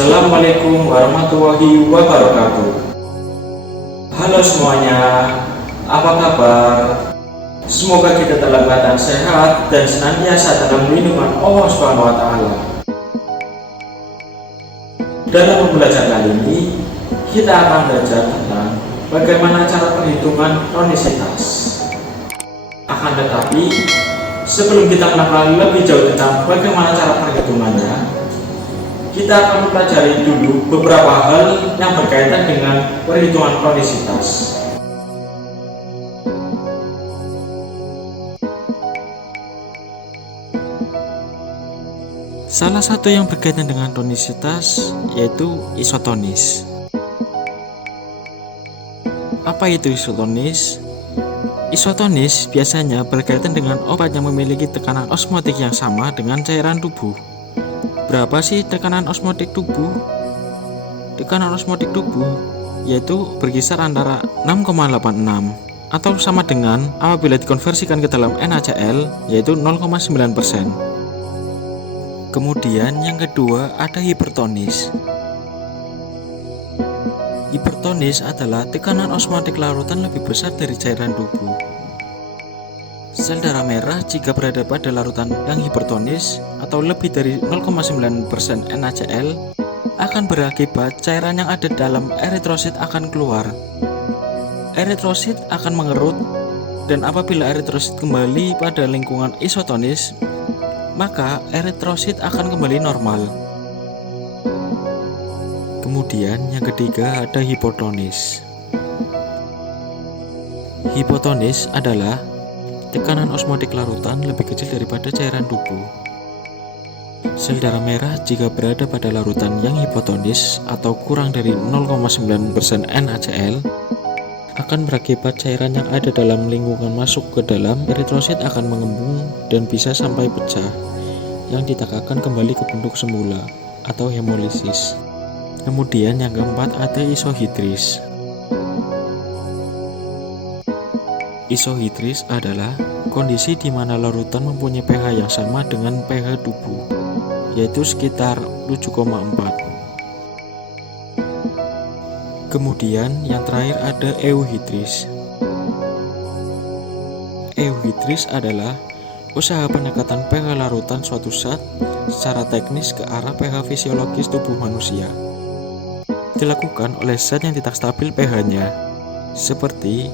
Assalamualaikum warahmatullahi wabarakatuh. Halo semuanya, apa kabar? Semoga kita dalam keadaan sehat dan senantiasa dalam lindungan Allah Subhanahu wa Ta'ala. Dalam belajar kali ini, kita akan belajar tentang bagaimana cara perhitungan tonisitas. Akan tetapi, sebelum kita mengetahui lebih jauh tentang bagaimana cara perhitungannya, kita akan mempelajari dulu beberapa hal yang berkaitan dengan perhitungan tonisitas. Salah satu yang berkaitan dengan tonisitas yaitu isotonis. Apa itu isotonis? Isotonis biasanya berkaitan dengan obat yang memiliki tekanan osmotik yang sama dengan cairan tubuh. Berapa sih tekanan osmotik tubuh? Tekanan osmotik tubuh yaitu berkisar antara 6,86 atau sama dengan apabila dikonversikan ke dalam NaCl yaitu 0,9%. Kemudian yang kedua ada hipertonis. Hipertonis adalah tekanan osmotik larutan lebih besar dari cairan tubuh. Sel darah merah jika berada pada larutan yang hipertonis atau lebih dari 0,9% NaCl akan berakibat cairan yang ada dalam eritrosit akan keluar. Eritrosit akan mengerut, dan apabila eritrosit kembali pada lingkungan isotonis, maka eritrosit akan kembali normal. Kemudian yang ketiga ada hipotonis. Hipotonis adalah tekanan osmotik larutan lebih kecil daripada cairan tubuh. Sel darah merah jika berada pada larutan yang hipotonis atau kurang dari 0,9% NaCl akan berakibat cairan yang ada dalam lingkungan masuk ke dalam eritrosit akan mengembung dan bisa sampai pecah, yang ditakakkan kembali ke bentuk semula atau hemolisis. Kemudian yang keempat ada isohidris. Isohidris adalah kondisi di mana larutan mempunyai pH yang sama dengan pH tubuh, yaitu sekitar 7,4. Kemudian yang terakhir ada euhidris. Euhidris adalah usaha pendekatan pH larutan suatu zat secara teknis ke arah pH fisiologis tubuh manusia. Dilakukan oleh zat yang tidak stabil pH-nya, seperti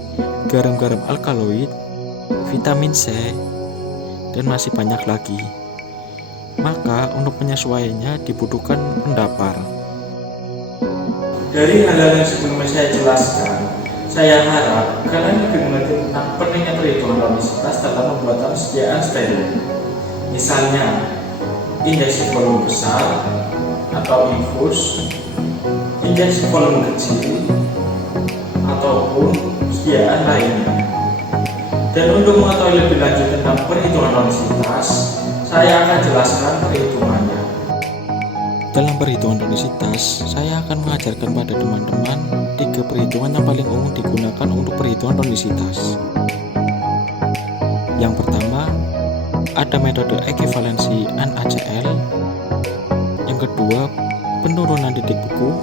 garam-garam alkaloid, vitamin C, dan masih banyak lagi. Maka untuk penyesuaiannya dibutuhkan pendapar. Dari hal-hal yang sebelumnya saya jelaskan, saya harap kalian lebih mengerti tentang pentingnya perhitungan tonisitas dalam pembuatan sediaan steril. Misalnya, injeksi volume besar atau infus, injeksi volume kecil, ataupun sediaan lainnya. Dan untuk mengetahui lebih lanjut tentang perhitungan tonisitas, saya akan jelaskan perhitungannya. Dalam perhitungan tonisitas, saya akan mengajarkan pada teman-teman 3 perhitungan yang paling umum digunakan untuk perhitungan tonisitas. Yang pertama, ada metode ekivalensi NaCl. Yang kedua, penurunan titik beku.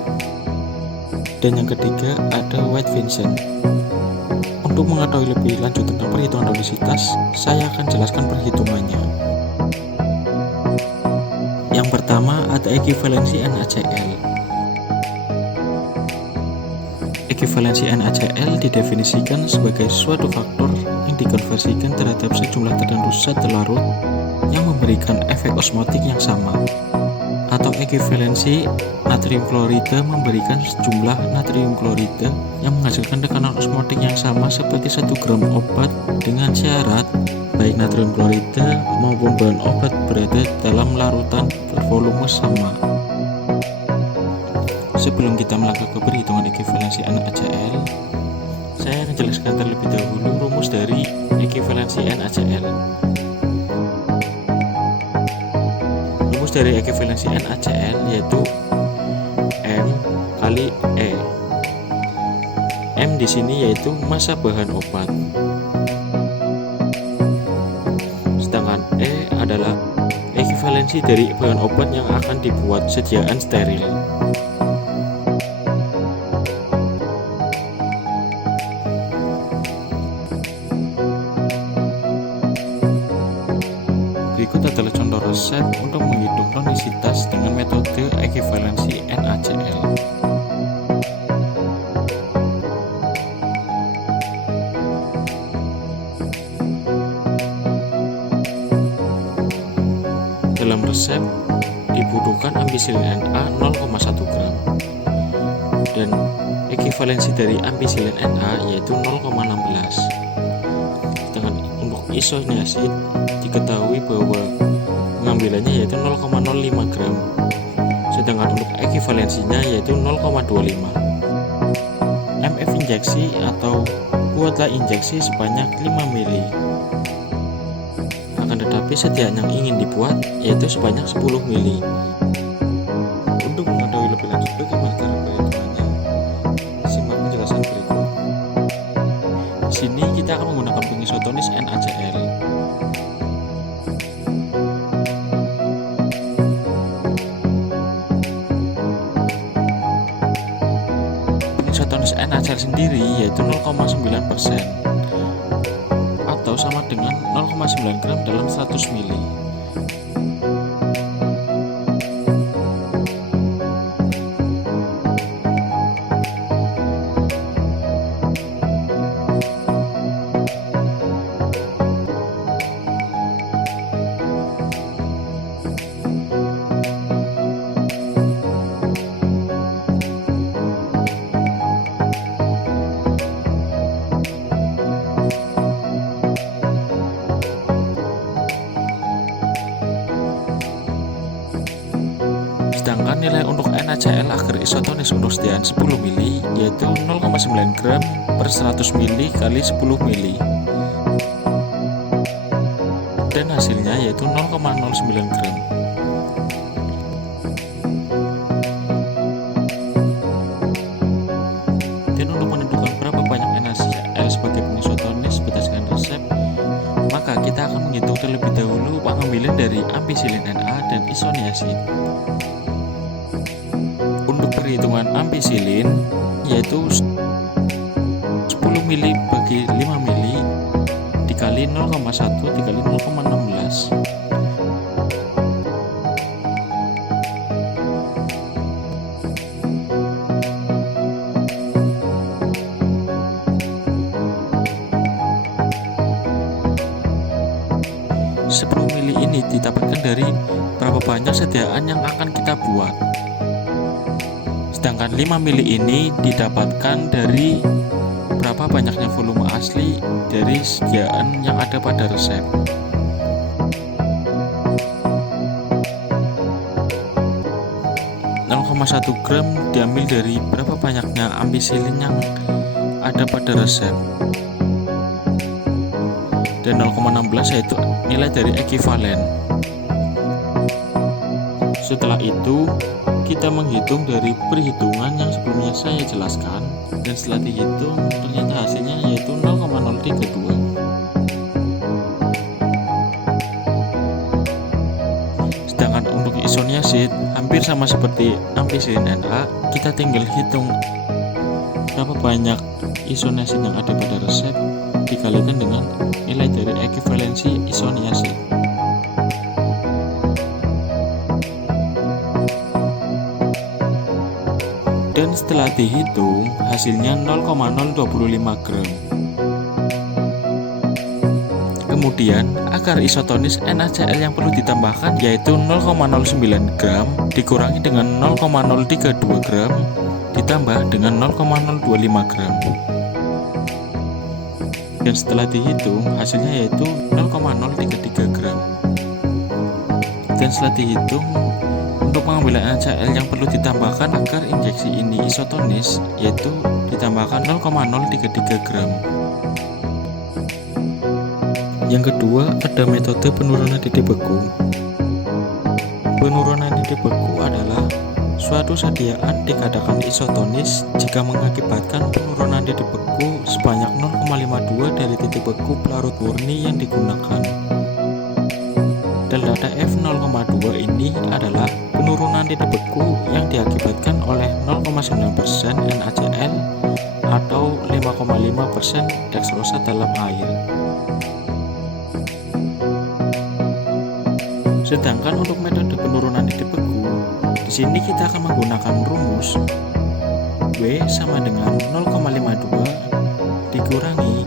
Dan yang ketiga ada White-Vincent. Untuk mengetahui lebih lanjut tentang perhitungan tonisitas, saya akan jelaskan perhitungannya. Yang pertama ada ekivalensi NaCl. Ekivalensi NaCl didefinisikan sebagai suatu faktor yang dikonversikan terhadap sejumlah tertentu zat larut yang memberikan efek osmotik yang sama. Atau ekivalensi natrium klorida memberikan sejumlah natrium klorida yang menghasilkan tekanan osmotik yang sama seperti 1 gram obat dengan syarat baik natrium klorida maupun bahan obat berada dalam larutan bervolume sama. Sebelum kita melangkah ke perhitungan ekivalensi NaCl, saya akan jelaskan terlebih dahulu rumus dari ekivalensi NaCl. Rumus dari ekivalensi NaCl yaitu M kali E. M di sini yaitu massa bahan obat. Sedangkan E adalah ekivalensi dari bahan obat yang akan dibuat sediaan steril. resep dibutuhkan ampicillin Na 0,1 gram dan ekivalensi dari ampicillin Na yaitu 0,16. Sedangkan untuk isoniazid diketahui bahwa pengambilannya yaitu 0,05 gram, sedangkan untuk ekivalensinya yaitu 0,25. MF injeksi atau kuota injeksi sebanyak 5 mili. Akan tetapi setiap yang ingin dibuat yaitu sebanyak 10 mili. Untuk mengetahui lebih lanjut bagaimana cara perhitungannya, simak penjelasan berikut. Di sini kita akan menggunakan pengisotonis NaCl. Pengisotonis NaCl sendiri yaitu 0,9% atau sama dengan 0,9 gram dalam 100 mili. Sedangkan nilai untuk NaCl agar isotonis untuk sediaan 10 mili yaitu 0,9 gram per 100 mili kali 10 mili dan hasilnya yaitu 0,09 gram. Dan untuk menentukan berapa banyak NaCl sebagai pengisotonis berdasarkan resep, maka kita akan menghitung terlebih dahulu pengambilan dari ampicillin Na dan isoniazid. Untuk perhitungan ampicillin yaitu 10 mili bagi 5 mili dikali 0,1 dikali 0,16. Sepuluh mili ini didapatkan dari berapa banyak sediaan yang akan kita buat. Sedangkan 5 mili ini didapatkan dari berapa banyaknya volume asli dari sediaan yang ada pada resep. (0,1 gram diambil dari berapa banyaknya ampicillin yang ada pada resep. Dan 0,16 yaitu nilai dari ekivalen. Setelah itu kita menghitung dari perhitungan yang sebelumnya saya jelaskan, dan setelah dihitung ternyata hasilnya yaitu 0,032. Sedangkan untuk isoniazid hampir sama seperti ampicillin Na, kita tinggal hitung berapa banyak isoniazid yang ada pada resep dikalikan dengan nilai dari ekivalensi isoniazid. Dan setelah dihitung hasilnya 0,025 gram. Kemudian agar isotonis NaCl yang perlu ditambahkan yaitu 0,09 gram dikurangi dengan 0,032 gram ditambah dengan 0,025 gram. Dan setelah dihitung hasilnya yaitu 0,033 gram. Dan setelah dihitung untuk pengambilan NaCl yang perlu ditambahkan agar injeksi ini isotonis yaitu ditambahkan 0,033 gram. Yang kedua ada metode penurunan titik beku. Penurunan titik beku adalah suatu sediaan dikatakan isotonis jika mengakibatkan penurunan titik beku sebanyak 0,52 dari titik beku pelarut murni yang digunakan. Delta F0,2 ini adalah penurunan titik beku yang diakibatkan oleh 0,9% NaCl atau 5,5% dekserosa dalam air. Sedangkan untuk metode penurunan titik beku, di sini kita akan menggunakan rumus W sama dengan 0,52 dikurangi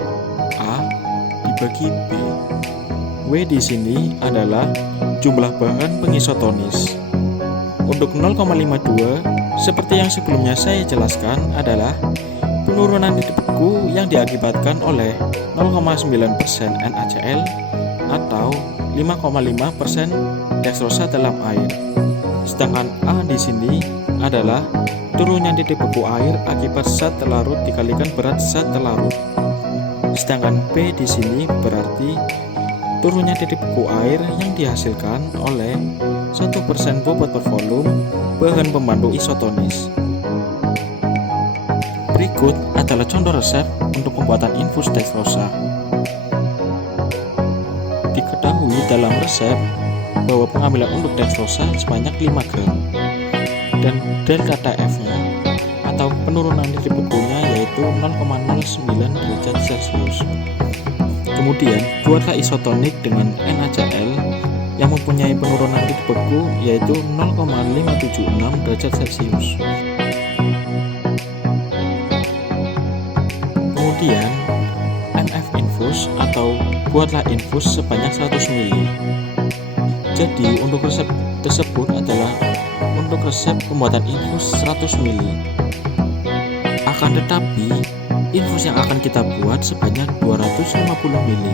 A dibagi B. W di sini adalah jumlah bahan pengisotonis. Untuk 0,52, seperti yang sebelumnya saya jelaskan adalah penurunan titik beku yang diakibatkan oleh 0,9% NaCl atau 5,5% deksosa dalam air. Sedangkan A di sini adalah turunnya titik beku air akibat zat larut dikalikan berat zat larut. Sedangkan B di sini berarti turunnya titik beku air yang dihasilkan oleh 1% bobot per volume bahan pembantu isotonis. Berikut adalah contoh resep untuk pembuatan infus deksosa. Diketahui dalam resep bahwa pengambilan untuk deksosa sebanyak 5 gram dan delta TF-nya atau penurunan titik bekunya yaitu 0,09 derajat Celcius. Kemudian buatlah isotonik dengan NaCl yang mempunyai penurunan titik beku yaitu 0,576 derajat Celcius. Kemudian MF infus atau buatlah infus sebanyak 100 ml. Jadi untuk resep tersebut adalah untuk resep pembuatan infus 100 ml. Akan tetapi infus yang akan kita buat sebanyak 250 ml.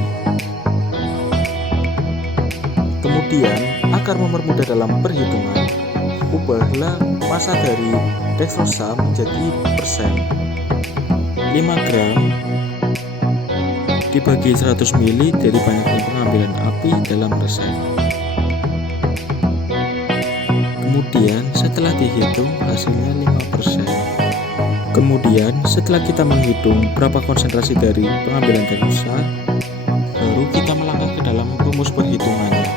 Kemudian, agar mempermudah dalam perhitungan, ubahlah massa dari deksosa menjadi persen. 5 gram dibagi 100 ml dari banyaknya pengambilan api dalam resep. Kemudian, setelah dihitung hasilnya 5%. Kemudian, setelah kita menghitung berapa konsentrasi dari pengambilan deksosa, baru kita melangkah ke dalam rumus perhitungannya.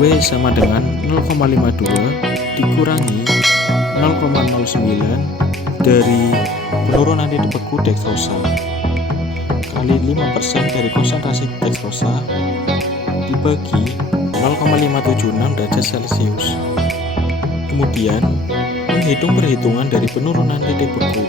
W sama dengan 0,52 dikurangi 0,09 dari penurunan titik beku deksosa kali 5% dari konsentrasi deksosa dibagi 0,576 derajat Celcius. Kemudian menghitung perhitungan dari penurunan titik beku.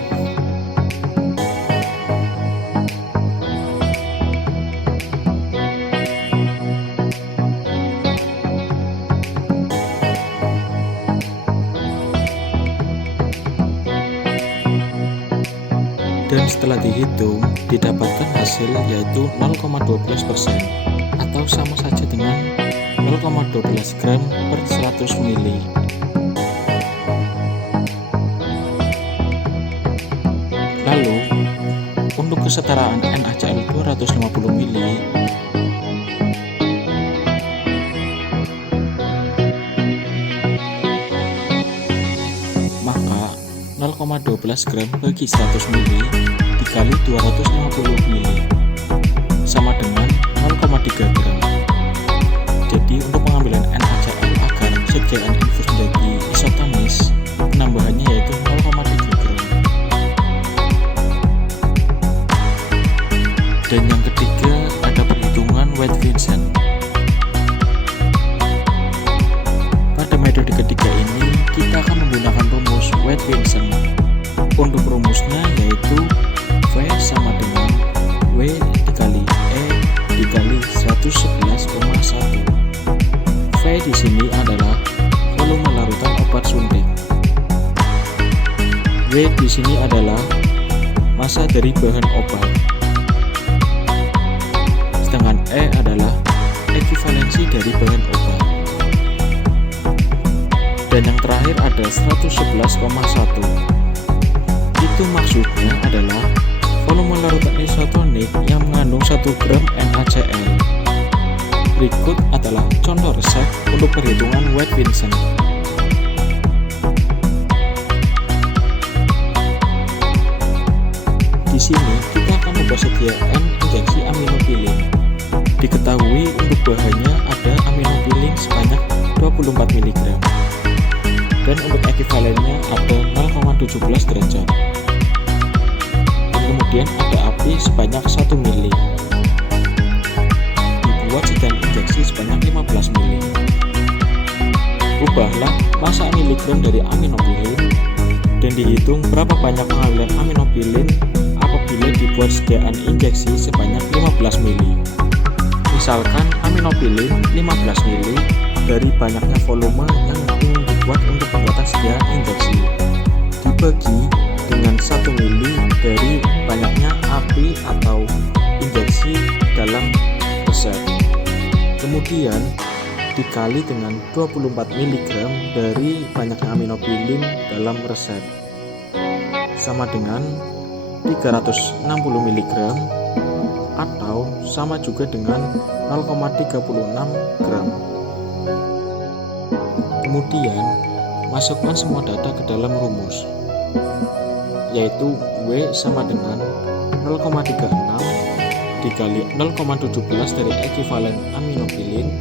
Dan setelah dihitung, didapatkan hasil yaitu 0,12% atau sama saja dengan 0,12 gram per 100 ml. Lalu, untuk kesetaraan NaCl 250 ml, maka 0,12 gram bagi 100 ml dikali 250 ml sama dengan 0,3 gram. Jadi untuk pengambilan NaCl agar sediaan infus menjadi isotonis, penambahannya yaitu 0,3 gram. Dan yang ketiga ada perhitungan White-Vincent. Pada metode ketiga ini kita akan menggunakan rumus White-Vincent. Untuk rumusnya yaitu V sama dengan W dikali E dikali 111,1. V di sini adalah volume larutan obat suntik. W di sini adalah massa dari bahan obat. Sedangkan E adalah ekivalensi dari bahan obat. Dan yang terakhir ada 111,1. Itu maksudnya adalah volume larutan isotonik yang mengandung 1 gram NaCl. Berikut adalah contoh resep untuk perhitungan White-Vincent. Di sini kita akan mempersediaan injeksi aminopilin. Diketahui untuk bahannya ada aminopilin sebanyak 24 mg. Dan untuk ekivalennya ada 0,17 derajat. Dan kemudian ada api sebanyak 1 ml. Dibuat sedang injeksi sebanyak 15 ml. Ubahlah massa miligram dari aminopilin dan dihitung berapa banyak pengambilan aminopilin apabila dibuat sediaan injeksi sebanyak 15 ml. Misalkan aminopilin 15 mili dari banyaknya volume yang ingin dibuat untuk pembuatan sedia injeksi dibagi dengan 1 mili dari banyaknya API atau injeksi dalam resep. Kemudian dikali dengan 24 mg dari banyaknya aminopilin dalam resep sama dengan 360 mg atau sama juga dengan 0,36 gram. Kemudian masukkan semua data ke dalam rumus, yaitu W sama dengan 0,36 dikali 0,17 dari ekivalen aminopilin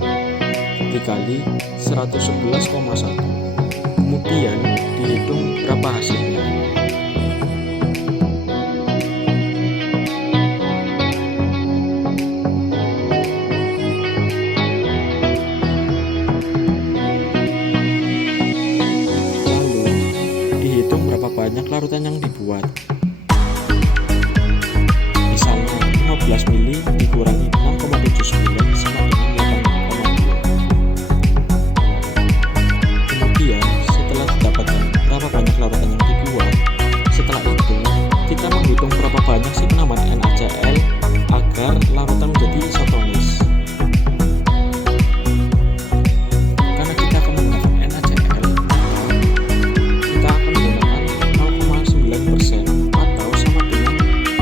dikali 111,1. Kemudian dihitung berapa hasilnya. Banyak larutan yang dibuat. Misalnya 15 mili dikurangi 6,79 sama dengan 8,2. Kemudian setelah didapatkan berapa banyak larutan yang dibuat, setelah itu kita menghitung berapa banyak sih penambahan NaCl agar larutan menjadi isotonis. Karena kita akan menggunakan NaCl, kita akan menggunakan 0,9% atau sama dengan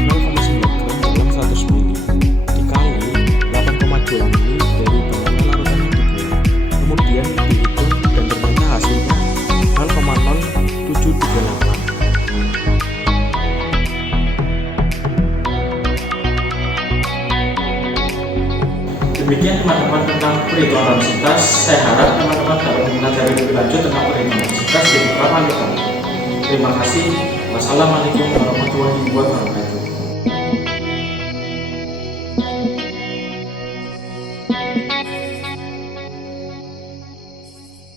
0,9 gram dalam 100 mili dikali 8,2 mili dari banyaknya larutan yang dibuat. Kemudian dihitung dan ternyata hasilnya 0,0738. Demikian teman-teman tentang perhitungan densitas. Saya harap teman-teman dapat mempelajari lebih lanjut tentang perhitungan densitas di beberapa kali. Terima kasih. Wassalamualaikum warahmatullahi wabarakatuh.